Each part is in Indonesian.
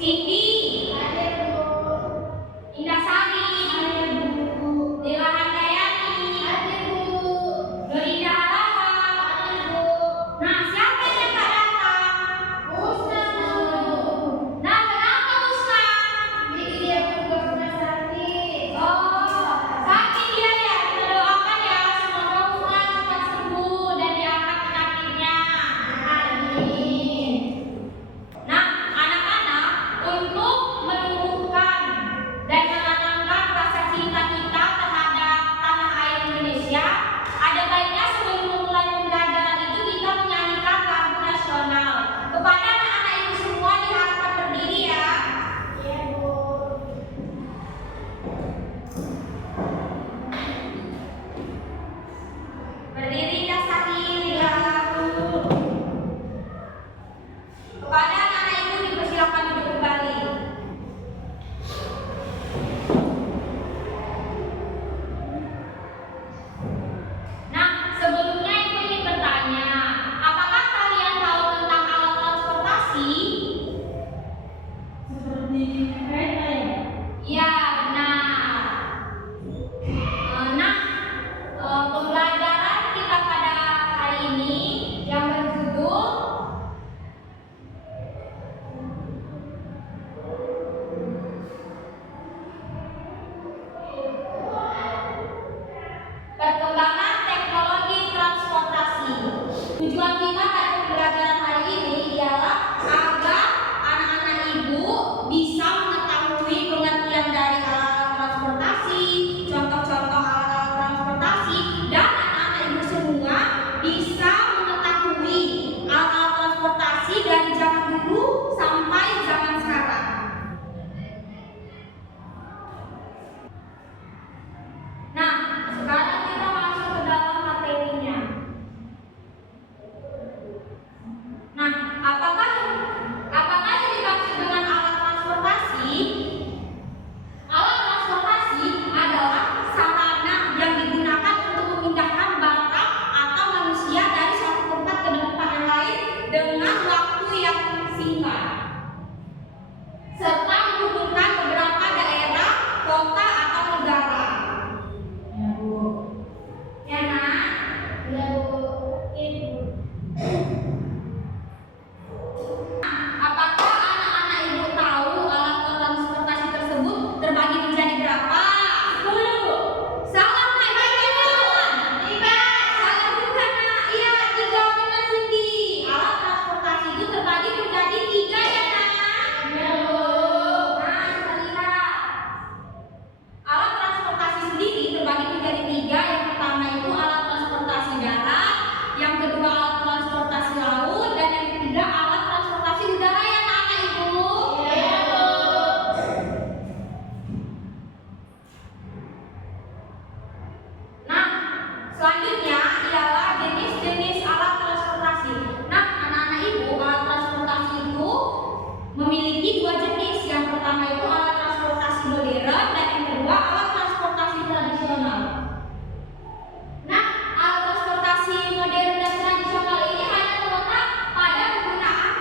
Cindy, Ada Bu. Indah Sari, Ada Bu. Dewa Handayani, Ada Bu. Dorinda Alama. Ada Bu. Nah, siapa yang nggak datang? Musna Bu. Nah, kenapa Musna? Dia pernah sakit. Oh, sakit dia ya. Kita doakan ya, semoga Musna cepat sembuh dan diangkat penyakitnya. Amin. Nah, anak-anak, untuk menumbuhkan dan menanamkan rasa cinta kita terhadap tanah air Indonesia, ada baiknya sebelum memulai pembelajaran itu kita menyanyikan lagu nasional. Kepada anak-anak ibu semua diharapkan berdiri ya. Iya Bu. Berdiri dasari lagu. Kepada anak-anak ibu dipersilakan duduk kembali. Nah, sebelumnya ibu ingin bertanya, apakah kalian tahu tentang alat transportasi? Seperti kereta ya? Iya, benar. Nah, pembelajaran kita pada hari ini yang berjudul Perkembangan Teknologi Transportasi. Tujuan kita pada pembelajaran hari ini ialah agar anak-anak ibu bisa mengetahui pengertian dari alat transportasi, contoh-contoh alat transportasi, dan anak-anak ibu semua bisa mengetahui alat transportasi dari zaman dulu sampai zaman sekarang. Nah, sekarang kita masuk ke dalam materinya. Nah, apakah yang dimaksud dengan alat transportasi? Alat transportasi adalah sarana yang digunakan untuk memindahkan barang atau manusia dari suatu tempat ke tempat yang lain dengan waktu yang singkat, serta menghubungkan beberapa daerah, kota, atau negara. Ya Bu. Ya, Nak? Ya Bu. Ibu. Apakah anak-anak ibu tahu alat transportasi tersebut terbagi menjadi berapa? 10, Bu. Salah, Nak. Bagaimana? 5. Salah juga, Nak. Iya, 3 benar, Cindy. Alat transportasi itu terbagi menjadi 3 ya, Nak? Ya Bu. Nah, kita lihat. Alat transportasi sendiri terbagi menjadi 3. Yang pertama itu alat transportasi darat, yang kedua alat transportasi laut, dan yang ketiga alat transportasi udara ya, anak-anak ibu. Ya Bu. Nah, selanjutnya ialah jenis-jenis alat transportasi. Nah, anak-anak ibu, alat transportasi itu memiliki 2 jenis. Yang pertama itu alat transportasi modern dan yang kedua alat transportasi tradisional. Nah, alat transportasi modern dan tradisional ini hanya terletak pada penggunaan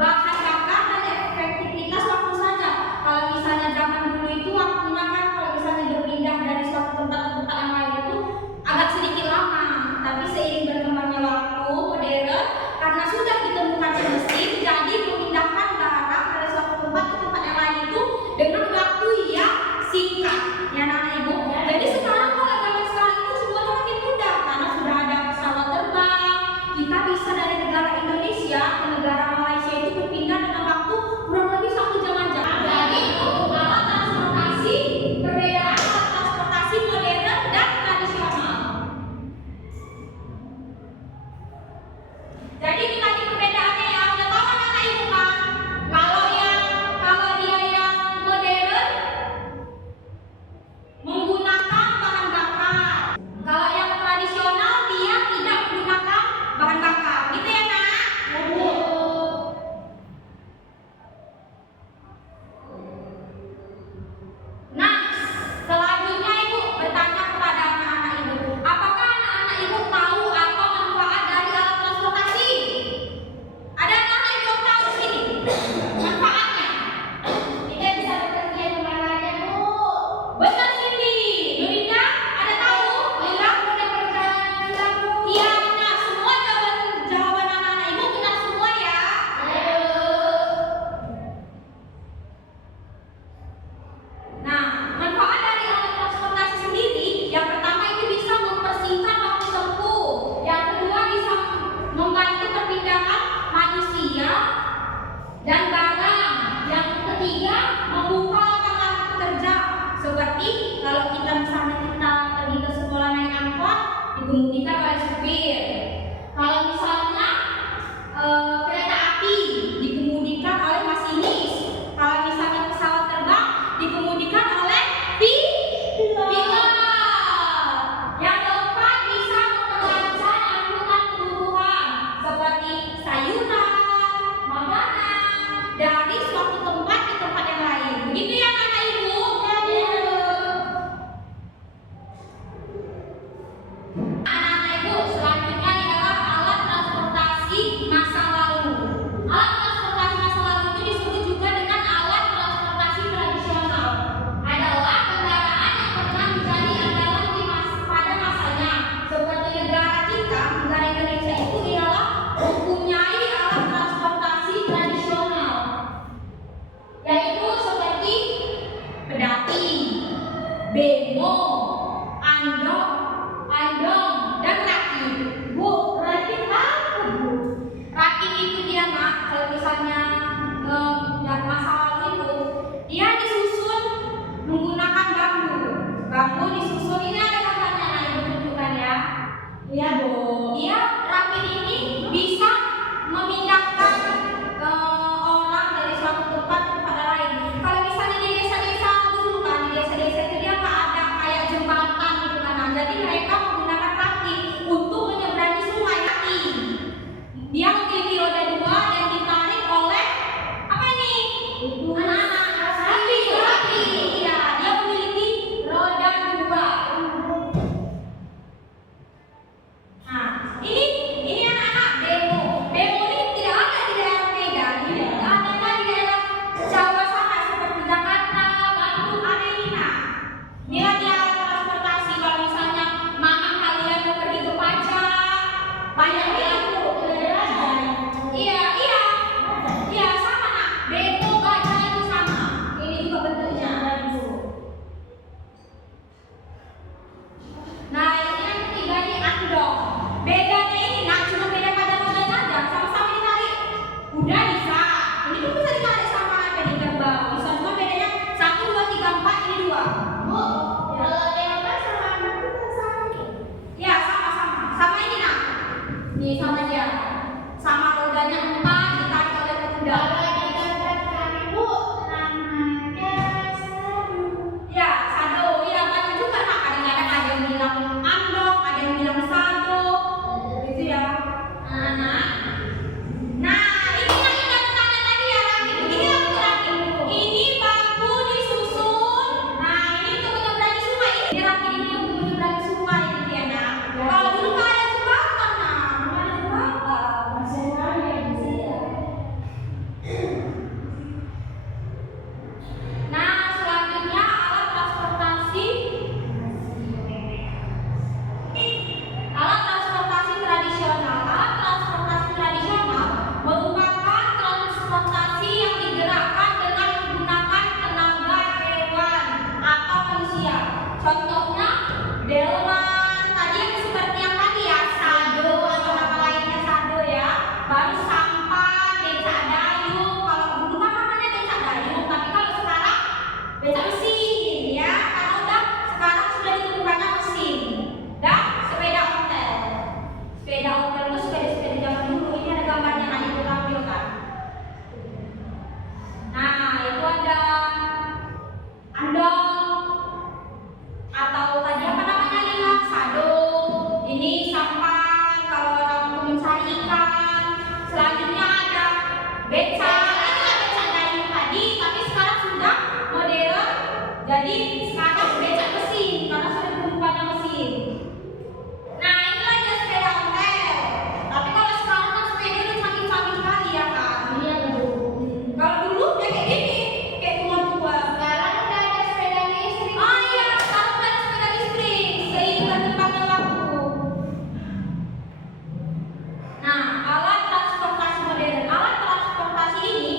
bahan bakar dan efektivitas waktu saja. Kalau misalnya zaman dulu itu waktunya kan kalau misalnya berpindah dari suatu tempat ke tempat yang lain itu agak sedikit lama. Tapi seiring berkembangnya waktu modern, karena sudah ditemukannya mesin, jadi memindahkan barang dari suatu tempat ke tempat yang lain itu dengan waktu yang singkat. Ya, anak ibu. Jadi sekarang kalau zaman sekarang itu semuanya makin mudah karena sudah ada pesawat terbang. Kita bisa dari negara Indonesia ke negara Malaysia itu berpindah dengan waktu kurang lebih 1 jam aja. Jadi alat transportasi, perbedaan alat transportasi modern dan tradisional. Jadi itu tadi perbedaannya ya. Udah tahu kan anak ibu kan? Kalau dia yang modern menggunakan bahan bakar. Kalau yang tradisional dia tidak menggunakan bahan bakar. Gitu ya, Nak? Ya Bu. dan barang. Yang ketiga, membuka lapangan kerja. Seperti kalau kita misalnya kita pergi ke sekolah naik angkot, dikemudikan oleh supir. Kalau misalnya kereta api dikemudikan oleh masinis. Kalau misalnya pesawat terbang dikemudikan oleh pilot. Yang keempat, bisa memperlancar angkutan kebutuhan seperti sayuran, makanan dari suatu tempat ke tempat yang lain. Begitu ya anak ibu? Anak-anak ibu, selanjutnya adalah alat transportasi masa lalu. Alat transportasi masa lalu itu disebut juga dengan alat transportasi tradisional. Adalah kendaraan yang pernah menjadi andalan pada masanya. Seperti negara kita, negara Indonesia itu ialah mempunyai alat transportasi tradisional, yaitu seperti pedati, bemo, andong, dan rakit. Bu, rakit apa bu? Rakit itu dia nak, kalau misalnya masa lalu itu dia disusun menggunakan bambu. Bambu disusun, ini ada gambarnya, nah ibu tunjukkan ya. Iya bu. Dia rakit ini bisa memindahkan orang dari suatu tempat ke tempat lain. Kalau misalnya di desa-desa dulu kan, di desa-desa itu dia nggak ada kayak jembatan gitu kan. Nah, jadi mereka menggunakan rakit untuk menyeberangi sungai. Rakit dia memiliki roda dua dan ditarik oleh apa nih? Anak-anak sapi. Iya, dia memiliki roda dua. Nah, ini anak-anak demo. Demo ini tidak ada di daerah Medan, ini adanya di daerah Jawa sana seperti Jakarta, Bandung, ada ini nah. Inilah dia alat transportasi kalau misalnya mama kalian mau pergi ke pajak, banyak bilang iya sama nak. Demo baja itu sama. Ini juga bentuknya. Nah, ini yang ketiga ini andong. Bedanya ini nak cuma beda pada rodanya aja, sama-sama ditarik. Udah bisa. Ini pun bisa ditarik sama ada di gerbang. Bisa cuma bedanya 1, 2, 3, 4 ini 2. Bu, kalau yang apa sama anak itu sama nih? Ya, sama-sama. Sama ini nak. Nih sama dia. Sama rodanya 4 ditarik oleh kuda. Kalau di tempat kami bu, namanya seru. Ya, sado. Ya, banyak juga nak. Kadang-kadang ada yang bilang andong, ada yang bilang sado. Gitu ya. Anak. Nah, ini lagi tanya tadi ya rakit. Begini lah untuk rakit. Ini bambu disusun. Nah, ini untuk menyeberangi sungai. Ini rakit ini untuk menyeberangi sungai gitu ya nak. Kalau dulu nggak ada jembatan nah, nggak ada jembatan. Masih ada di sini. Nah, selanjutnya alat transportasi tradisional. Alat transportasi tradisional merupakan transportasi yang digerakkan dengan menggunakan tenaga hewan atau manusia. Contohnya delman, tadi yang seperti yang tadi ya, sado atau nama lainnya sado ya. Baru sampan, becak dayung. Kalau dulu kan namanya becak dayung, tapi kalau sekarang becak mesin ya. Karena sekarang sudah ditemukannya mesin. Dan sepeda ontel. Sepeda ontel itu sepeda zaman dulu. Ini ada gambarnya, nah itu tampilkan. Nah, itu ada andong atau tadi apa namanya Lina? Sado. Ini sampan kalau orang untuk mencari ikan. Selanjutnya ada becak. Ini kan becak dayung tadi, tapi sekarang sudah modern. Jadi sekarang becak mesin karena sudah ditemukannya mesin. Nah, ini aja sepeda ontel. Tapi kalau sekarang kan sepeda udah canggih-canggih sekali ya kan. Iya bu. Kalau dulu ya kayak gini, kayak tua-tua. Sekarang udah ada sepeda listrik. Oh iya, sekarang ada sepeda listrik seiring berkembangnya waktu. Nah, alat transportasi modern. Alat transportasi ini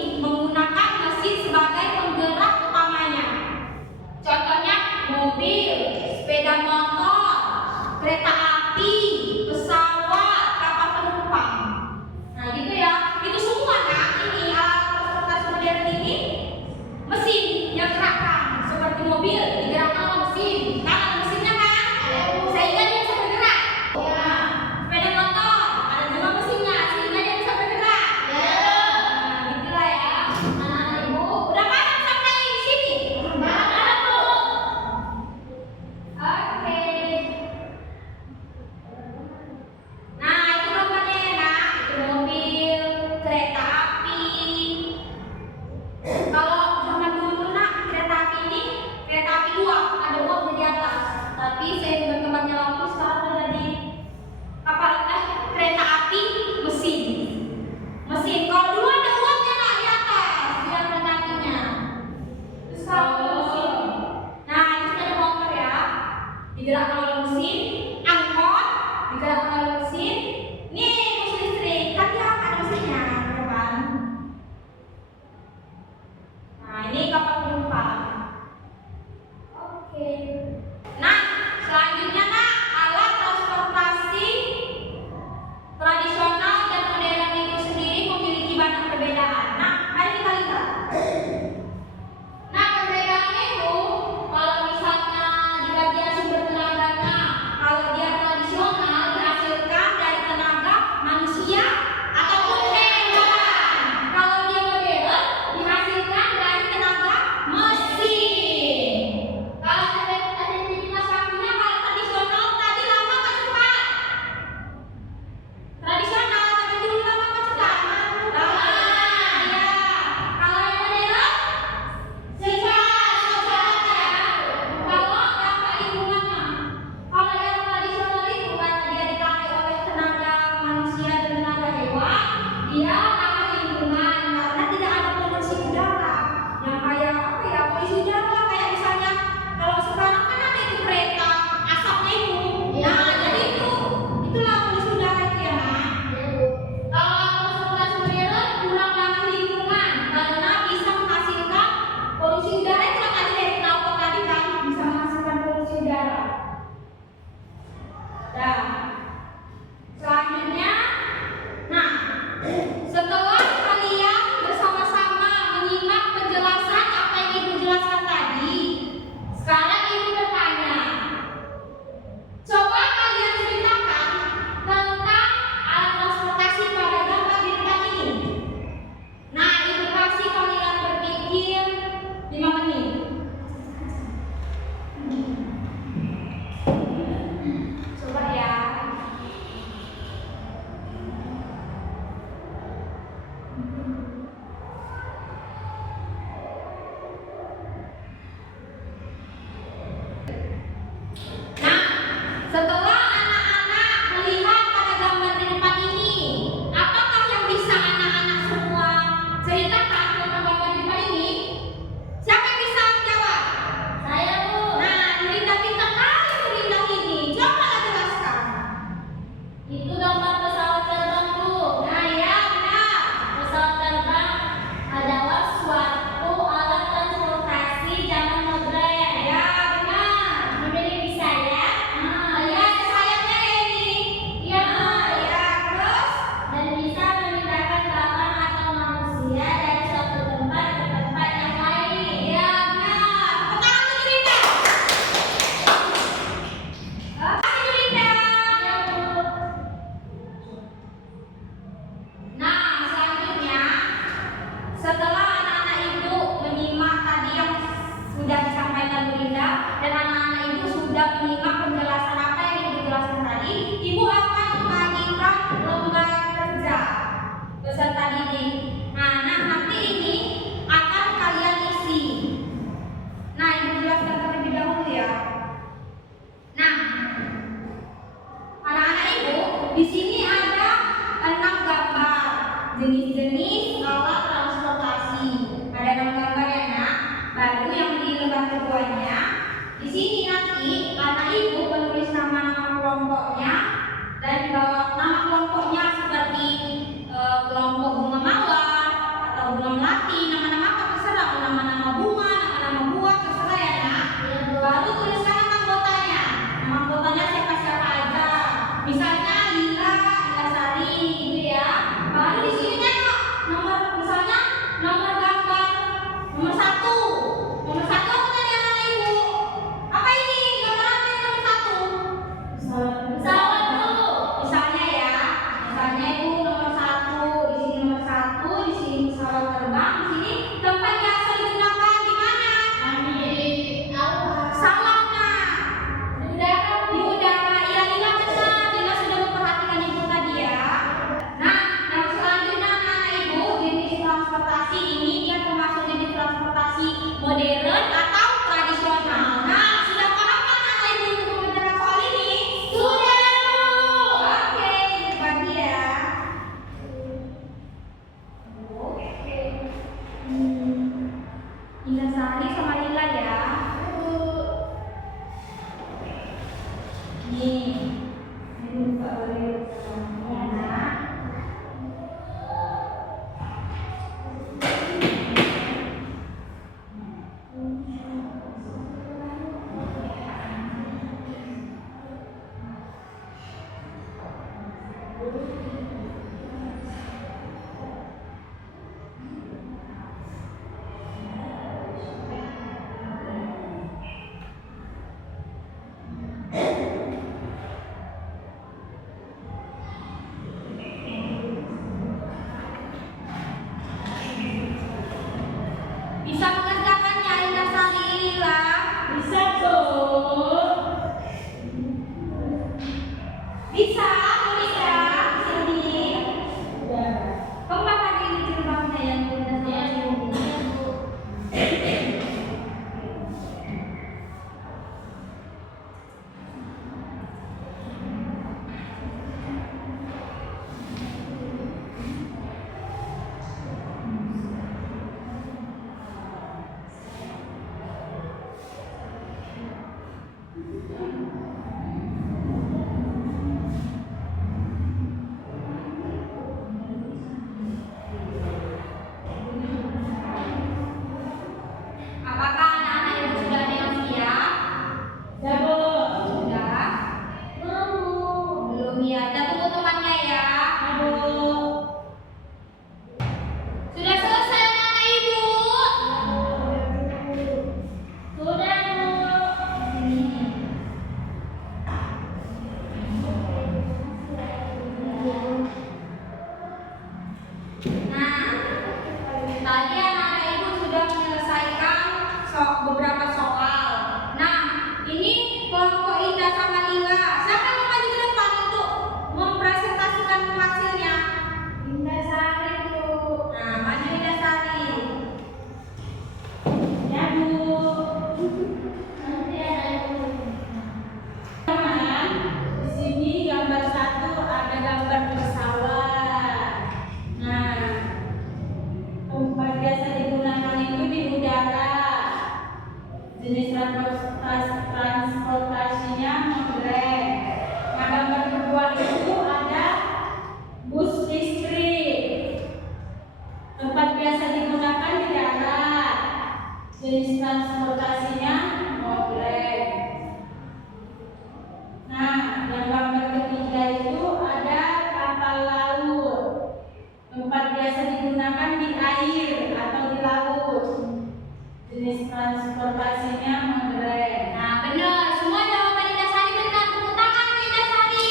jenis-jenis alat transportasi. Ada gambar ya nak, baru yang di lembar keduanya. Di sini nanti anak ibu menulis nama-nama kelompoknya dan di bawah nama kelompoknya seperti kelompok bunga mawar atau bunga melati, nama-nama apa terserah, nama-nama bunga, nama-nama buah terserah ya nak. Baru tuliskan nama anggotanya. Nama anggotanya siapa-siapa aja. Misalnya Lila Sari gitu ya. Baru di sini tengok nomor, misalnya nomor gambar nomor 1. Nomor 1 apa tadi anak ibu? Apa ini? Gambar apa yang nomor 1? Pesawat dulu. Misalnya ya. Misalnya itu nomor 1, di sini nomor 1, di sini pesawat terbang, di sini tempat biasa digunakan di mana? Salah nak. Di udara. Ya Lila benar. Lila sudah memperhatikan ibu tadi ya. Nah, yang selanjutnya anak ibu, jenis transportasi ini dia termasuk jenis transportasi modern atau tradisional. Nah, sudah paham kan anak ibu untuk membicarakan soal ini? Sudah. Oke, berbagi ya. Oke. Ina Sari sama Lila ya. Nih, ini buka dulu ya nak. Bisa mengerjakannya Ina Sari Lila? Bisa tuh. Bisa, tulis ya di sini. Kamu bakal di jilbabnya yang Ina Sari. Apakah anak-anak ibu sudah ada yang siap? Sudah? Belum ya. Kita tunggu temannya ya. Sudah selesai anak-anak ibu? Sudah Bu. Nah, tadi anak-anak ibu sudah menyelesaikan beberapa soal. Nah, ini kelompok Indah sama Lila. Siapa yang mau maju ke depan untuk mempresentasikan hasilnya? Indah Sari Bu. Nah, maju Indah Sari. Ya Bu. Nanti ada Bu. Di sini gambar 1 ada gambar pesawat. Nah, tempat biasa digunakan itu di udara. Jenis transportasinya mobil. Nah, gambar kedua itu ada bus listrik. Tempat biasa digunakan di darat. Jenis transportasinya mobil. Nah, yang gambar ketiga itu ada kapal laut. Tempat biasa digunakan di air atau di laut. Jenis transportasinya mobil. Nah, benar. Semua jawaban Indah Sari benar. Tepuk tangan untuk Indah Sari.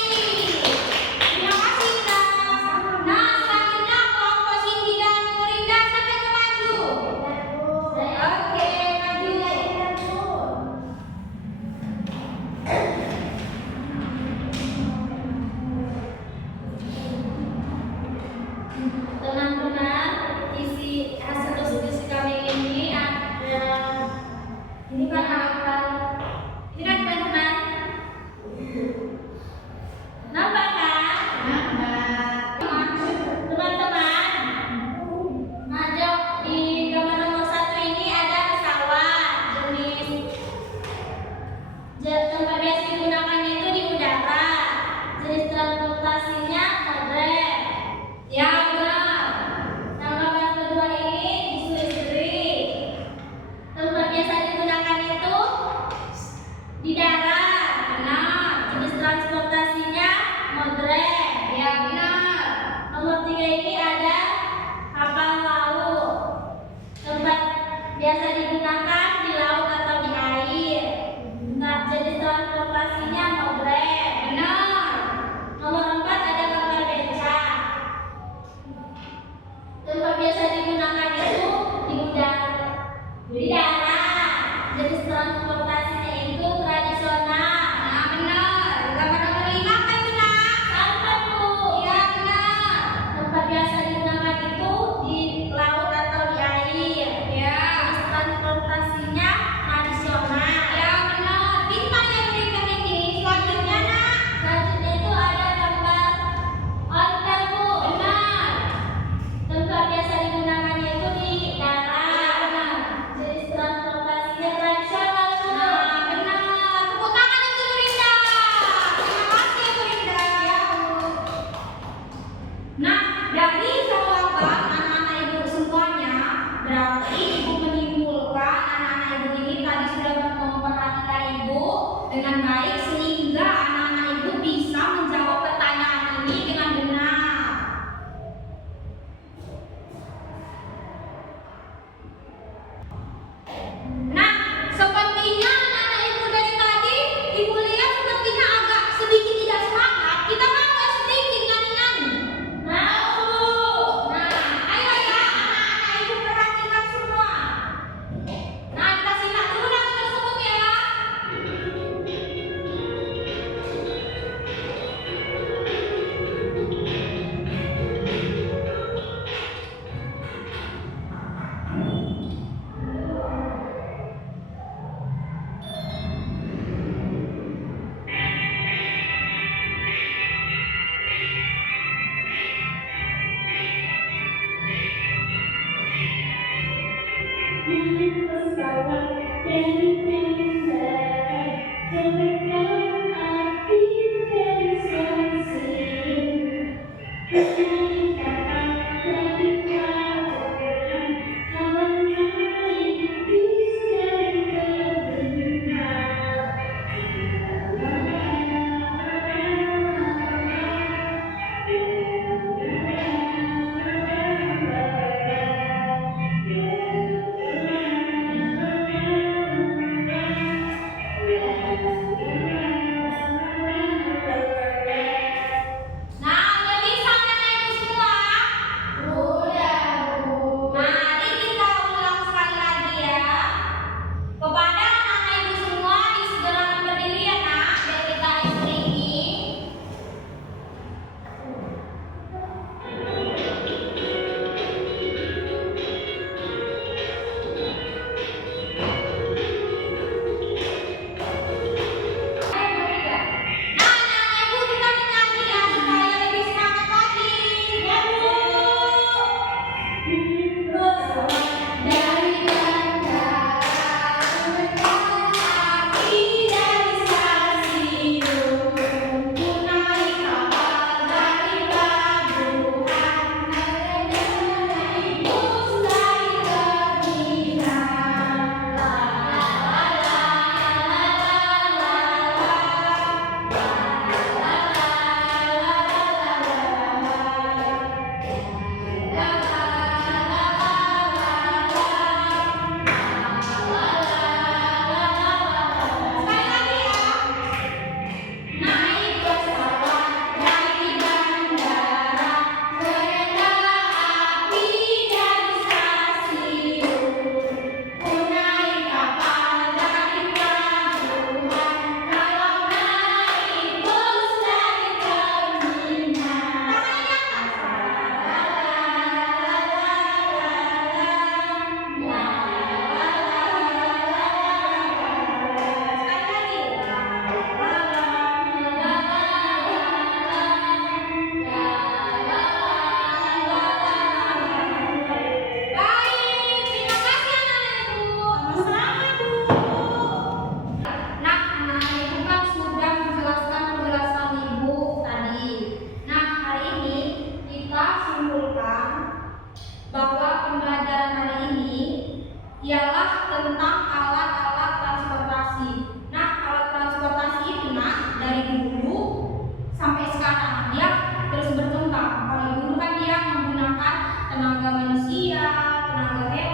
Terima kasih Indah. Nah, selanjutnya kelompok Cindy dan Nurinda. Siapa yang mau maju? Oke, maju. Teman-teman, isi hasil diskusi kami ini ada ini kan teman-teman Nah, udah bisa anak ibu semua? Udah, Bu. Mari kita ulang sekali lagi ya. Kepada anak ibu semua disegerakan berdiri ya nak, biar kita iringi. Nah, anak ibu kita menyanyi ya supaya lebih semangat lagi. Ya Bu. Dari bandara api dari stasiun, ku naik kapal dari pelabuhan, naik bus dari terminal. La la la Sekali lagi ya. naik pesawat dari bandara, kereta api dari stasiun, ku naik kapal dari pelabuhan, kalau naik bus dari terminal. Baik, terima kasih anak ibu. Sama-sama, Bu. Nah, anak ibu kan sudah menjelaskan penjelasan ibu tadi. Nah, hari ini kita simpulkan bahwa pembelajaran hari ini ialah tentang alat-alat transportasi. Nah, alat transportasi itu nah dari dulu sampai sekarang dia terus berkembang. Kalau dulu kan dia menggunakan tenaga manusia, tenaga hewan,